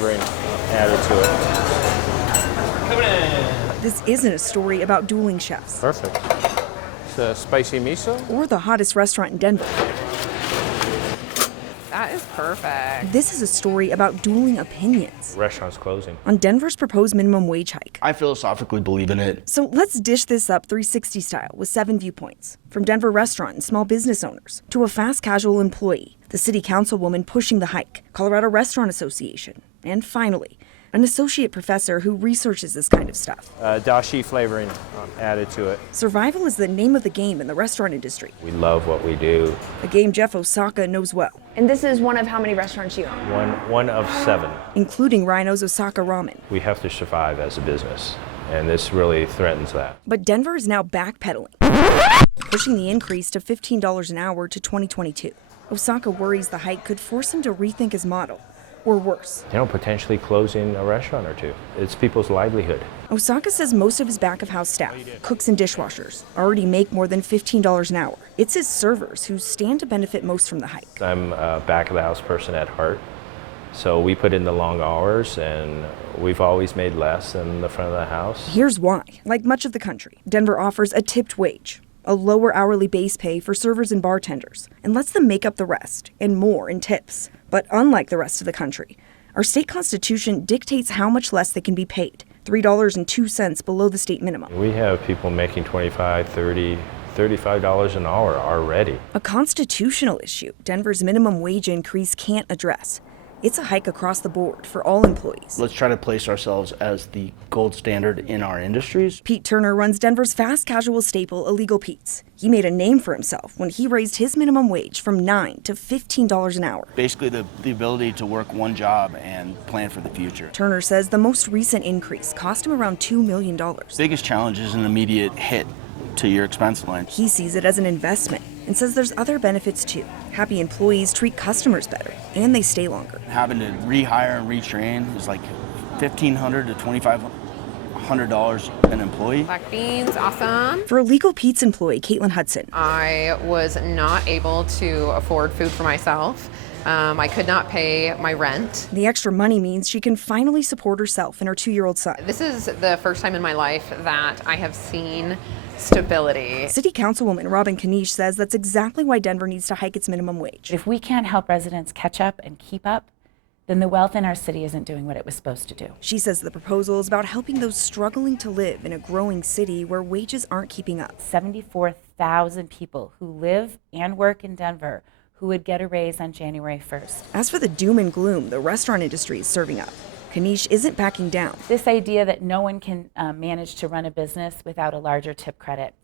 flavoring added to it. This isn't a story about dueling chefs. Perfect. It's a spicy miso. Or the hottest restaurant in Denver. That is perfect. This is a story about dueling opinions Restaurant's closing. on Denver's proposed minimum wage hike. I philosophically believe in it. So let's dish this up 360 style with 7 viewpoints. From Denver restaurant and small business owners to a fast casual employee, the city councilwoman pushing the hike, Colorado Restaurant Association, and finally, an associate professor who researches this kind of stuff. Dashi flavoring added to it. Survival is the name of the game in the restaurant industry, We love what we do. a game Jeff Osaka knows well, And this is one of how many restaurants you own? One of 7. including Rhino's Osaka Ramen. We have to survive as a business, and this really threatens that. But Denver is now backpedaling, pushing the increase to $15 an hour to 2022. Osaka worries the hike could force him to rethink his model, or worse. Potentially closing a restaurant or two. It's people's livelihood. Osaka says most of his back-of-house staff, cooks and dishwashers, already make more than $15 an hour. It's his servers who stand to benefit most from the hike. I'm a back-of-the-house person at heart, so we put in the long hours, and we've always made less than the front of the house. Here's why. Like much of the country, Denver offers a tipped wage, a lower hourly base pay for servers and bartenders, and lets them make up the rest and more in tips. But unlike the rest of the country, our state constitution dictates how much less they can be paid, $3.02 below the state minimum. We have people making $25, $30, $35 an hour already. A constitutional issue Denver's minimum wage increase can't address. It's a hike across the board for all employees. Let's try to place ourselves as the gold standard in our industries. Pete Turner runs Denver's fast casual staple, Illegal Pete's. He made a name for himself when he raised his minimum wage from $9 to $15 an hour. Basically, the ability to work one job and plan for the future. Turner says the most recent increase cost him around $2 million. Biggest challenge is an immediate hit to your expense line. He sees it as an investment and says there's other benefits too. Happy employees treat customers better and they stay longer. Having to rehire and retrain is like $1,500 to $2,500 an employee. Black beans, awesome. For Illegal Pete's employee Caitlin Hudson, I was not able to afford food for myself. I could not pay my rent. the extra money means she can finally support herself and her 2-year-old son. This is the first time in my life that I have seen stability. City Councilwoman Robin Kanish says that's exactly why Denver needs to hike its minimum wage. If we can't help residents catch up and keep up, then the wealth in our city isn't doing what it was supposed to do. She says the proposal is about helping those struggling to live in a growing city where wages aren't keeping up. 74,000 people who live and work in Denver who would get a raise on January 1st. As for the doom and gloom the restaurant industry is serving up, Kanish isn't backing down. This idea that no one can manage to run a business without a larger tip credit.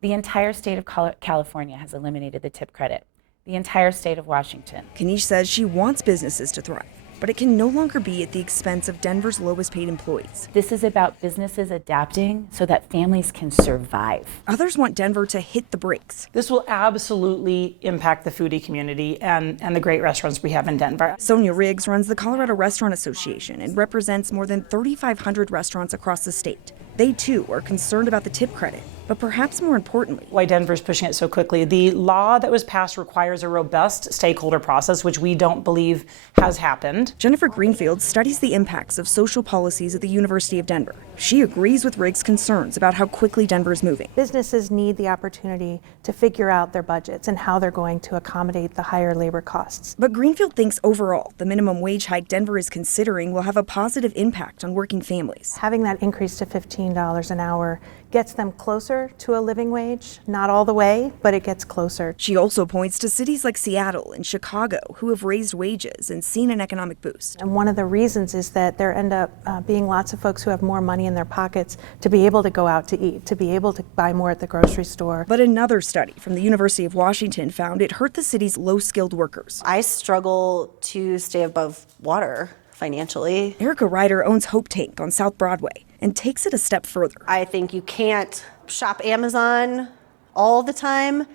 The entire state of California has eliminated the tip credit. The entire state of Washington. Kanish says she wants businesses to thrive, but it can no longer be at the expense of Denver's lowest paid employees. This is about businesses adapting so that families can survive. Others want Denver to hit the brakes. This will absolutely impact the foodie community and the great restaurants we have in Denver. Sonia Riggs runs the Colorado Restaurant Association and represents more than 3,500 restaurants across the state. They too are concerned about the tip credit, but perhaps more importantly, Why Denver's pushing it so quickly. The law that was passed requires a robust stakeholder process, which we don't believe has happened. Jennifer Greenfield studies the impacts of social policies at the University of Denver. She agrees with Riggs' concerns about how quickly Denver is moving. Businesses need the opportunity to figure out their budgets and how they're going to accommodate the higher labor costs. But Greenfield thinks overall, the minimum wage hike Denver is considering will have a positive impact on working families. Having that increase to $15 an hour gets them closer to a living wage. Not all the way, but it gets closer. She also points to cities like Seattle and Chicago who have raised wages and seen an economic boost. And one of the reasons is that there end up being lots of folks who have more money in their pockets to be able to go out to eat, to be able to buy more at the grocery store. But another study from the University of Washington found it hurt the city's low-skilled workers. I struggle to stay above water financially. Erica Ryder owns Hope Tank on South Broadway and takes it a step further. I think you can't shop Amazon all the time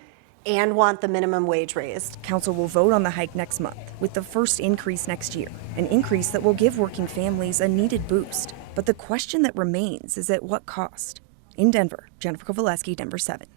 and want the minimum wage raised. Council will vote on the hike next month, with the first increase next year, an increase that will give working families a needed boost. But the question that remains is at what cost? In Denver, Jennifer Kovaleski, Denver 7.